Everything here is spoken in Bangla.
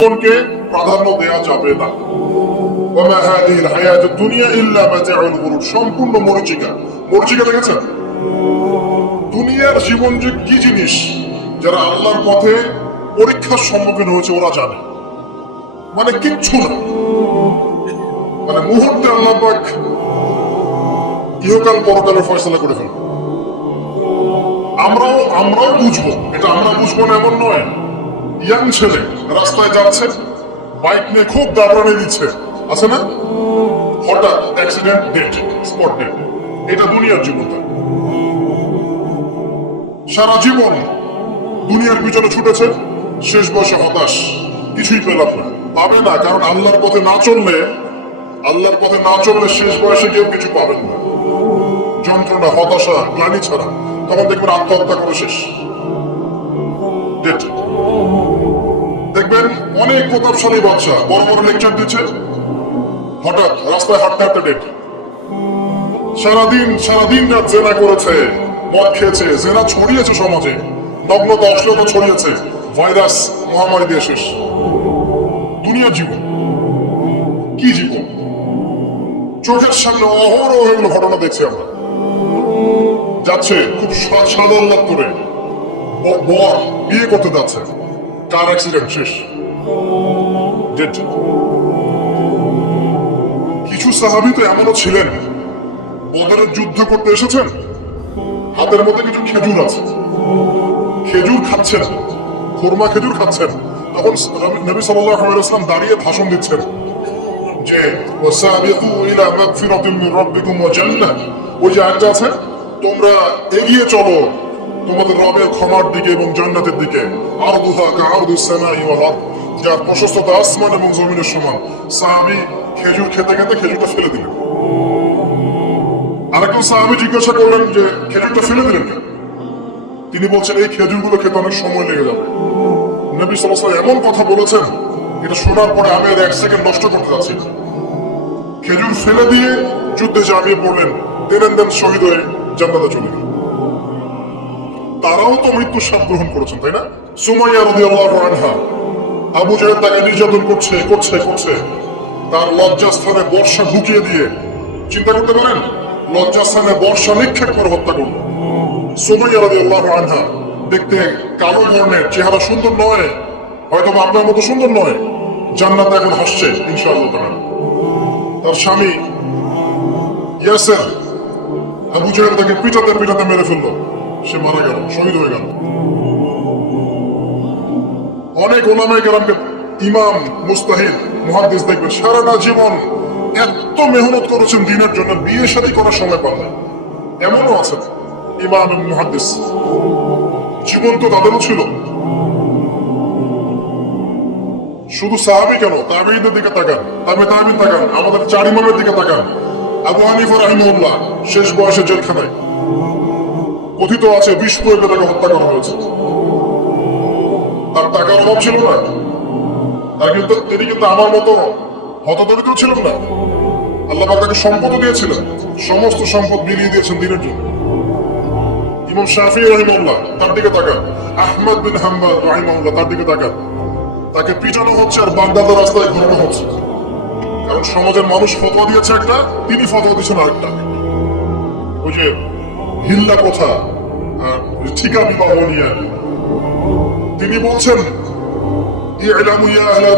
জীবনকে প্রাধান্য দেয়া যাবে না। ওয়া হাদিহিল হায়াতুদ দুনিয়া ইল্লা মাতাউল গুরুর, সম্পূর্ণ মরীচিকা। মরীচিকা দেখেছেন? দুনিয়ার জীবন যে কি জিনিস, যারা আল্লাহর পথে পরীক্ষার সম্মুখীন হয়েছে ওরা জানে। মানে কিচ্ছু না, মানে মুহূর্তে আল্লাহ পাক ইহকাল পরকালের ফয়সালা করে ফেলবে। আমরাও বুঝবো, এটা আমরা বুঝবো না এমন নয়। ইয়াং ছেলে রাস্তায় যাচ্ছে, বাইক নিয়ে খুব দাবড়ানি দিচ্ছে, আছে না? হঠাৎ অ্যাক্সিডেন্ট, ডেট, স্পট ডেট। এটা দুনিয়ার জীবনটা। সারা জীবন দুনিয়ার পিছনে ছুটেছে, শেষ বয়সে হতাশ, কিছুই পেলাম না। পাবে না, কারণ আল্লাহর পথে না চললে শেষ বয়সে কেউ কিছু পাবেন না। যন্ত্রণা, হতাশা, গ্লানি ছাড়া। তখন দেখবেন আত্মহত্যা করে শেষ। দেখবেন অনেক প্রতাপশালী বাচ্চা বড় বড় লেকচার দিচ্ছে, হঠাৎ রাস্তায় হাঁটতে হাঁটতে ডেট। সারাদিন রাত জেনা করেছে, মদ খেয়েছে, জেনা ছড়িয়েছে সমাজে, নগ্নতা, অশ্লীলতা ছড়িয়েছে, ভাইরাস মহামারী দিয়ে শেষ। দুনিয়ার জীবন কি জীবন! চোখের সামনে অহরহ এগুলো ঘটনা দেখছি আমরা। যাচ্ছে খুব সাধারণ করে, বর বিয়ে করতে যাচ্ছে, কার অ্যাক্সিডেন্ট, শেষ, ডেড। কিছু সাহাবী তো এমনও ছিলেন, বদরের যুদ্ধ করতে এসেছেন, হাতের মধ্যে কিছু খেজুর আছে, খেজুর খাচ্ছেন, খুরমা খেজুর খাচ্ছেন। তখন নবী সাল্লাল্লাহু আলাইহি ওয়াসাল্লাম দাঁড়িয়ে ভাষণ দিচ্ছেন যে ওয়াসাবিকু ইলা মাগফিরাতিন মির রাব্বিকুম ওয়া জান্নাহ। ওই যে আয়াতটা আছে, তোমরা এগিয়ে চলো তোমাদের রবের ক্ষমার দিকে এবং জান্নাতের দিকে। আরদুহা কাআরদিস সামাই ওয়াল আরদ, যার প্রশস্ততা আসমান এবং জমিনের সমান। সাহাবী খেজুর খেতে খেতে খেজুরটা ফেলে দিলেন। আরেকজন সাহাবী জিজ্ঞাসা করলেন যে খেজুরটা ফেলে দিলেন কেন? তিনি বলছেন এই খেজুরগুলো খেতে অনেক সময় লেগে যাবে। নবী সাল্লাল্লাহু আলাইহি ওয়াসাল্লাম এমন কথা বলেছেন, এটা শোনার পরে আমি আর এক সেকেন্ড নষ্ট করতে যাচ্ছি না। খেজুর ফেলে দিয়ে যুদ্ধে ঝাঁপিয়ে পড়লেন, দেন শহীদ হয়ে জান্নাতে চলে গেলেন। তারাও তো মৃত্যুর স্বাদ গ্রহণ করেছেন, তাই না? সুমাইয়া রাদিয়াল্লাহু আনহা, আবু জাহেল তাকে নির্যাতন করছে, তার লজ্জাস্থানে বর্ষা ঢুকিয়ে দিয়ে, চিন্তা করতে পারেন, লজ্জাস্থানে বর্ষা নিক্ষেপ করে হত্যা করল। সুমাইয়া রাদিয়াল্লাহু আনহা দেখতে কালো বর্ণের, চেহারা সুন্দর নয়, হয়তো আপনার মতো সুন্দর নয়, জান্নাতে এখন হাসছে ইনশাআল্লাহ তাআলা। তার স্বামী ইয়াসির, আবু জাহেল তাকে পিটাতে মেরে ফেললো, সে মারা গেল, শহীদ হয়ে গেল। অনেক ওলামায়ে কেরামকে, ইমাম, মুস্তাহিদ, মুহাদ্দিস দেখবেন সারাটা জীবন এত মেহনত করেছেন দ্বীনের জন্য, বিয়ে শাদী করার সময় পান না। এমনও আছে ইমাম এবং মুহাদ্দিস, জীবন তো তাদেরও ছিল। শুধু সাহাবী কেন, তাবেঈদের দিকে তাকান, তাবেঈন তাকান, আমাদের চার ইমামের দিকে তাকান। আবু হানিফা রাহিমাহুল্লাহ শেষ বয়সে জেলখানায়, কথিত আছে বিষ প্রয়োগে তাকে হত্যা করা হয়েছে। তার টাকার অভাব ছিল না, তিনি কিন্তু আমার মতো হতদরিদ্র ছিলেন না। আল্লাহ পাক তাকে সম্পদ দিয়েছিলেন, সমস্ত সম্পদ বিলিয়ে দিয়েছেন দ্বীনের জন্য। ইমাম শাফিঈ রাহিমাহুল্লাহ, তার দিকে তাকান। আহমদ বিন হাম্বল রাহিমাহুল্লাহ, তার দিকে তাকান। তাকে পিটানো হচ্ছে আর বাগদাদের রাস্তায় ঘোরানো হচ্ছে, কারণ সমাজের মানুষ ফতোয়া দিয়েছে একটা, তিনি ফতোয়া দিচ্ছেন আরেকটা। ওই যে হিল্লা প্রথা, ঠিকা বিবাহ নিয়ে তিনি বলছেন ইলামু ইয়া আহলাল